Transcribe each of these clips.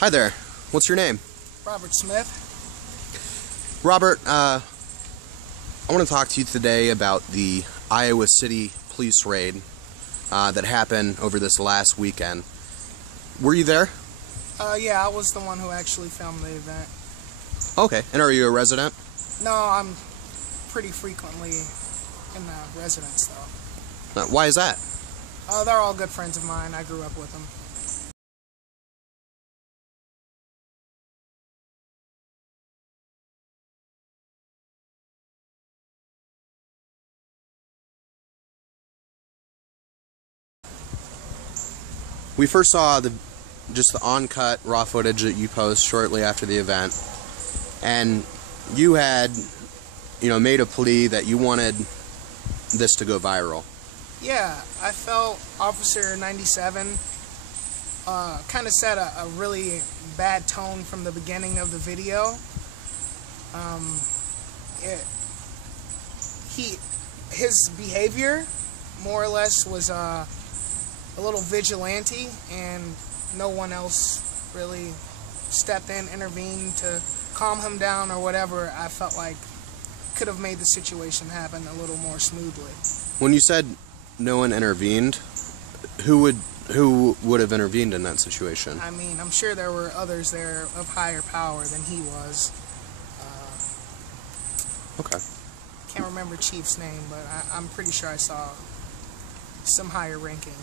Hi there. What's your name? Robert Smith. Robert, I want to talk to you today about the Iowa City police raid that happened over this last weekend. Were you there? Yeah, I was the one who actually filmed the event. Okay. And are you a resident? No, I'm pretty frequently in the residence, though. Why is that? They're all good friends of mine. I grew up with them. We first saw just the on-cut raw footage that you posted shortly after the event, and you had, made a plea that you wanted this to go viral. Yeah, I felt Officer 97 kind of set a really bad tone from the beginning of the video. His behavior, more or less, was a little vigilante, and no one else really stepped in, intervened to calm him down or whatever. I felt like could have made the situation happen a little more smoothly. When you said no one intervened, who would have intervened in that situation? I mean, I'm sure there were others there of higher power than he was. Okay. Can't remember Chief's name, but I'm pretty sure I saw some higher ranking.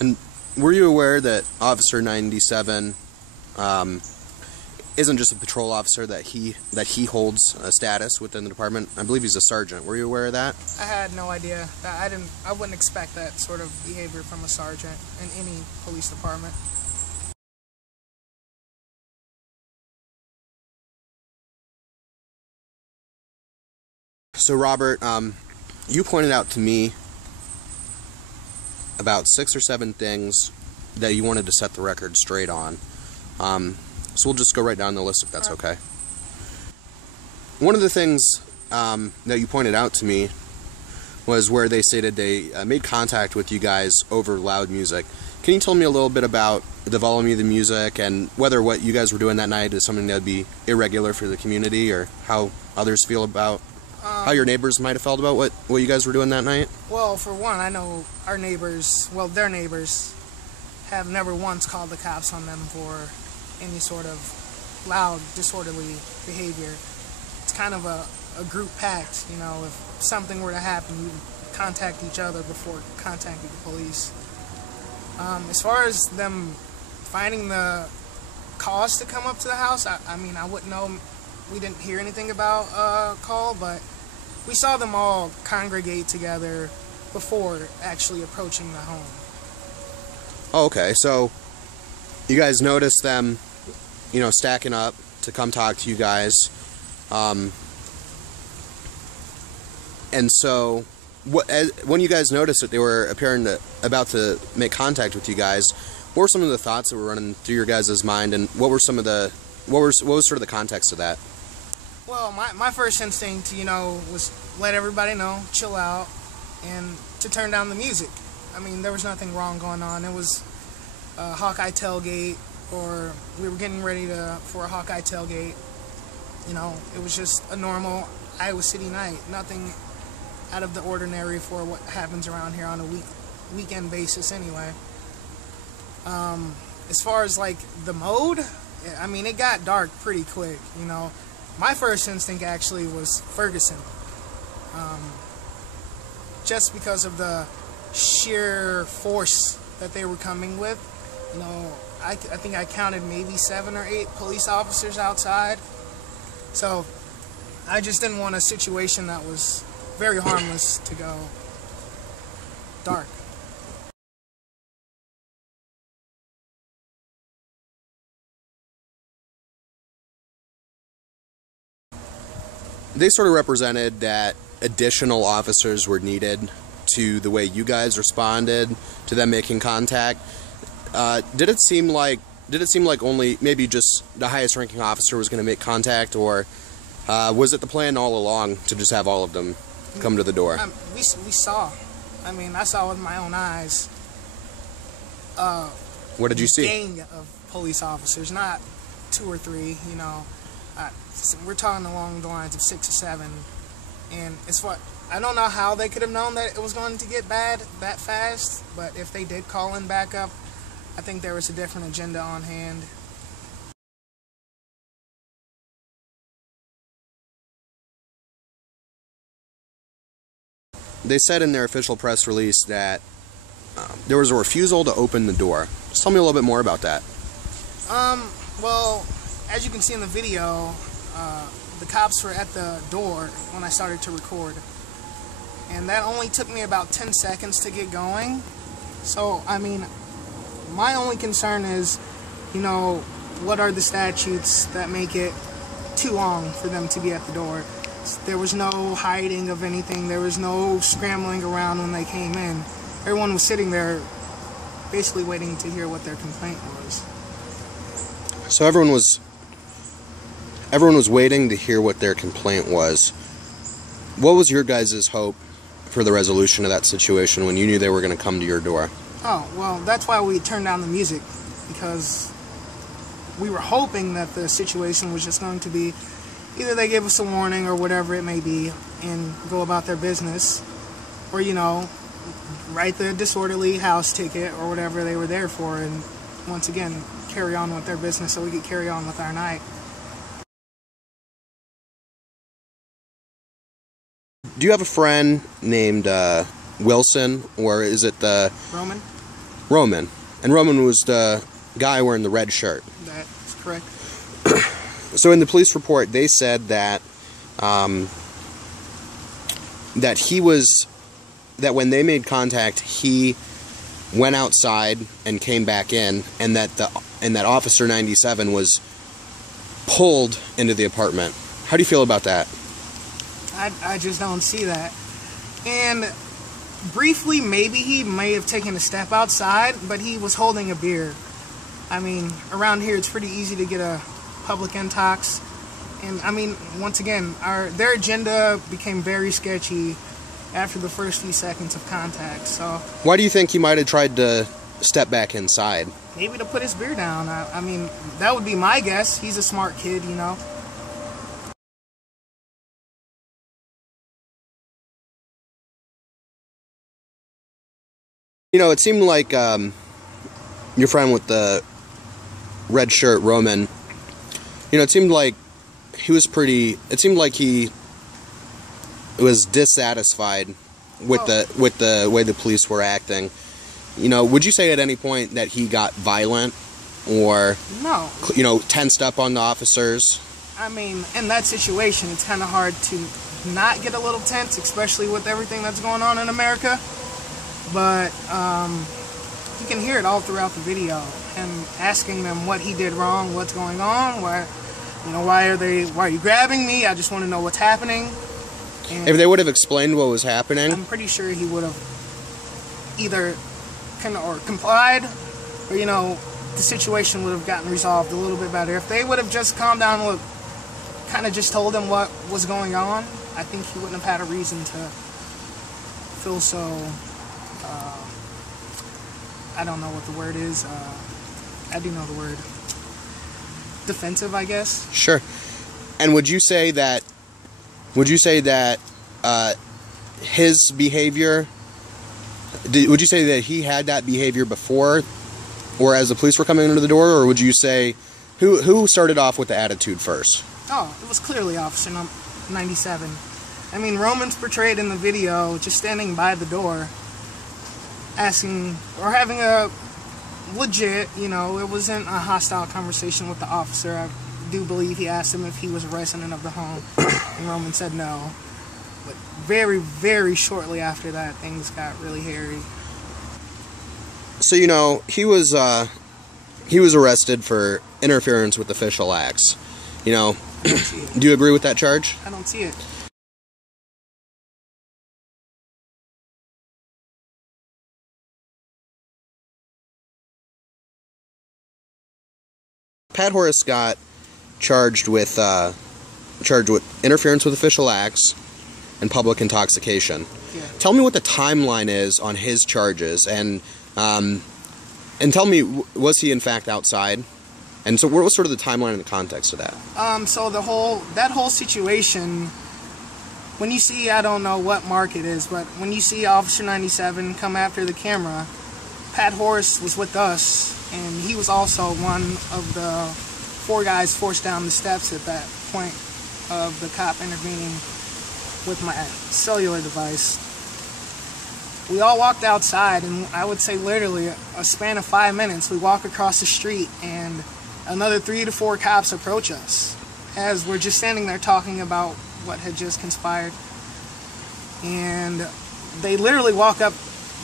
And were you aware that Officer 97 isn't just a patrol officer, that he holds a status within the department? I believe he's a sergeant. Were you aware of that? I had no idea. I wouldn't expect that sort of behavior from a sergeant in any police department. So Robert, you pointed out to me about 6 or 7 things that you wanted to set the record straight on. So we'll just go right down the list if that's okay. One of the things that you pointed out to me was where they stated they made contact with you guys over loud music. Can you tell me a little bit about the volume of the music and whether what you guys were doing that night is something that would be irregular for the community, or how others feel about, how your neighbors might have felt about what you guys were doing that night? Well, for one, I know our neighbors, well, their neighbors, have never once called the cops on them for any sort of loud, disorderly behavior. It's kind of a group pact, if something were to happen, you would contact each other before contacting the police. As far as them finding the cause to come up to the house, I mean, I wouldn't know. We didn't hear anything about a call, but we saw them all congregate together before actually approaching the home. Oh, okay. So you guys noticed them, stacking up to come talk to you guys. And so when you guys noticed that they were about to make contact with you guys, what were some of the thoughts that were running through your guys' mind, and what was sort of the context of that? Well, my first instinct, was let everybody know, chill out, and to turn down the music. I mean, there was nothing wrong going on. It was a Hawkeye tailgate, or we were getting ready for a Hawkeye tailgate. It was just a normal Iowa City night. Nothing out of the ordinary for what happens around here on a weekend basis anyway. As far as, the mode, I mean, it got dark pretty quick, My first instinct actually was Ferguson. Just because of the sheer force that they were coming with. I think I counted maybe 7 or 8 police officers outside. So I just didn't want a situation that was very harmless to go dark. They sort of represented that additional officers were needed to the way you guys responded to them making contact. Did it seem like only maybe just the highest ranking officer was going to make contact, or was it the plan all along to just have all of them come to the door? We saw. I mean, I saw with my own eyes. What did you see? A gang of police officers, not 2 or 3, you know. We're talking along the lines of 6 or 7. And it's what I don't know how they could have known that it was going to get bad that fast, but if they did call in backup, I think there was a different agenda on hand. They said in their official press release that there was a refusal to open the door. Just tell me a little bit more about that. Well, as you can see in the video, the cops were at the door when I started to record. And that only took me about 10 seconds to get going. So, I mean, my only concern is, you know, what are the statutes that make it too long for them to be at the door? There was no hiding of anything. There was no scrambling around when they came in. Everyone was sitting there basically waiting to hear what their complaint was. So everyone was waiting to hear what their complaint was. What was your guys' hope for the resolution of that situation when you knew they were going to come to your door? Oh, well, that's why we turned down the music, because we were hoping that the situation was just going to be either they give us a warning or whatever it may be and go about their business, or, you know, write the disorderly house ticket or whatever they were there for, and once again carry on with their business so we could carry on with our night. Do you have a friend named Wilson, or is it the Roman? Roman. And Roman was the guy wearing the red shirt. That's correct. So in the police report, they said that that when they made contact, he went outside and came back in, and that Officer 97 was pulled into the apartment. How do you feel about that? I just don't see that. And briefly, maybe he may have taken a step outside, but he was holding a beer. I mean, around here it's pretty easy to get a public intox. And I mean, once again, their agenda became very sketchy after the first few seconds of contact. So why do you think he might have tried to step back inside? Maybe to put his beer down. I mean, that would be my guess. He's a smart kid, you know. You know, it seemed like your friend with the red shirt, Roman, you know, it seemed like he was dissatisfied with the way the police were acting. You know, would you say at any point that he got violent or, no, you know, tensed up on the officers? I mean, in that situation, it's kind of hard to not get a little tense, especially with everything that's going on in America. But you can hear it all throughout the video, and asking them what he did wrong, what's going on, why are you grabbing me? I just want to know what's happening. And if they would have explained what was happening, I'm pretty sure he would have either complied, or, you know, the situation would have gotten resolved a little bit better. If they would have just calmed down and kind of just told him what was going on, I think he wouldn't have had a reason to feel so, I don't know what the word is. I do know the word. Defensive, I guess. Sure. And would you say that his behavior, would you say that he had that behavior before or as the police were coming into the door, or would you say who started off with the attitude first? Oh, it was clearly Officer 97. I mean, Roman's portrayed in the video just standing by the door, asking or having a legit, you know, it wasn't a hostile conversation with the officer. I do believe he asked him if he was a resident of the home, and Roman said no. But very, very shortly after that, things got really hairy. So, you know, he was arrested for interference with official acts. You know, do you agree with that charge? I don't see it. Pat Horace got charged with interference with official acts and public intoxication. Yeah. Tell me what the timeline is on his charges, and tell me, was he in fact outside? And so what was sort of the timeline and the context of that? So that whole situation, when you see, I don't know what mark it is, but when you see Officer 97 come after the camera, Pat Horace was with us, and he was also one of the 4 guys forced down the steps at that point of the cop intervening with my cellular device. We all walked outside, and I would say literally a span of 5 minutes, we walk across the street, and another 3 to 4 cops approach us as we're just standing there talking about what had just conspired. And they literally walk up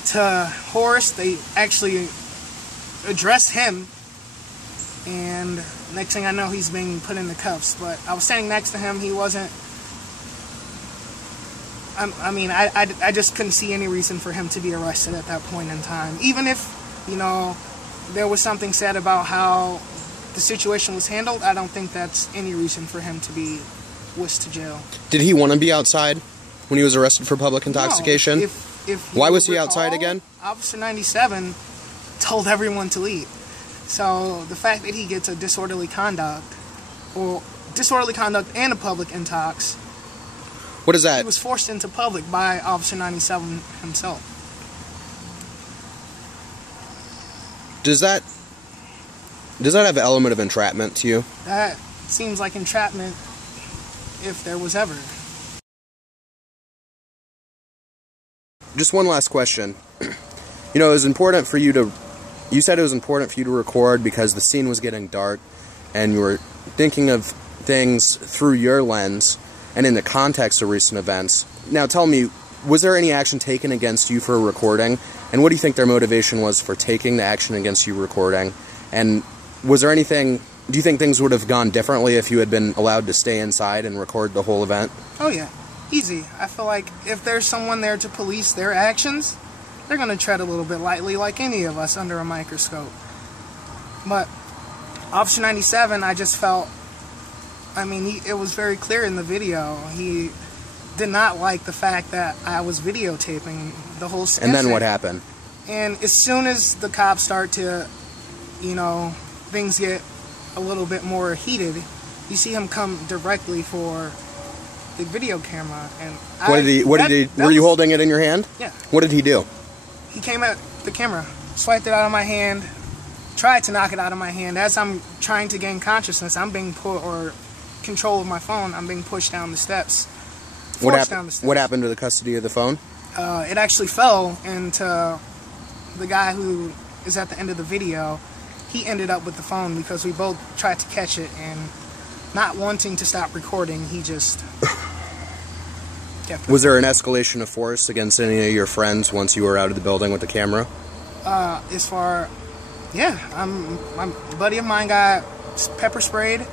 to Horace. They actually address him, and next thing I know, he's being put into cuffs. But I was standing next to him. He wasn't, I just couldn't see any reason for him to be arrested at that point in time. Even if, you know, there was something said about how the situation was handled, I don't think that's any reason for him to be whisked to jail. Did he want to be outside when he was arrested for public intoxication? No, Why was he outside again? Officer 97 told everyone to leave. So the fact that he gets a disorderly conduct and a public intox, what is that? He was forced into public by Officer 97 himself. Does that have an element of entrapment to you? That seems like entrapment if there was ever. Just one last question. You know, it was important for you to... You said it was important for you to record because the scene was getting dark and you were thinking of things through your lens and in the context of recent events. Now tell me, was there any action taken against you for recording? And what do you think their motivation was for taking the action against you recording? And was there anything... Do you think things would have gone differently if you had been allowed to stay inside and record the whole event? Oh yeah, easy. I feel like if there's someone there to police their actions, they're going to tread a little bit lightly like any of us under a microscope. But Officer 97, I just felt, it was very clear in the video. He did not like the fact that I was videotaping the whole incident. And then what happened? And as soon as the cops start to, things get a little bit more heated, you see him come directly for the video camera. And were you holding it in your hand? Yeah. What did he do? He came at the camera, swiped it out of my hand, tried to knock it out of my hand. As I'm trying to gain consciousness, I'm being put, or control of my phone, I'm being pushed down the steps. What happened to the custody of the phone? It actually fell into the guy who is at the end of the video. He ended up with the phone because we both tried to catch it, and not wanting to stop recording, he just kept it. Was there an escalation of force against any of your friends once you were out of the building with the camera? My buddy of mine got pepper sprayed.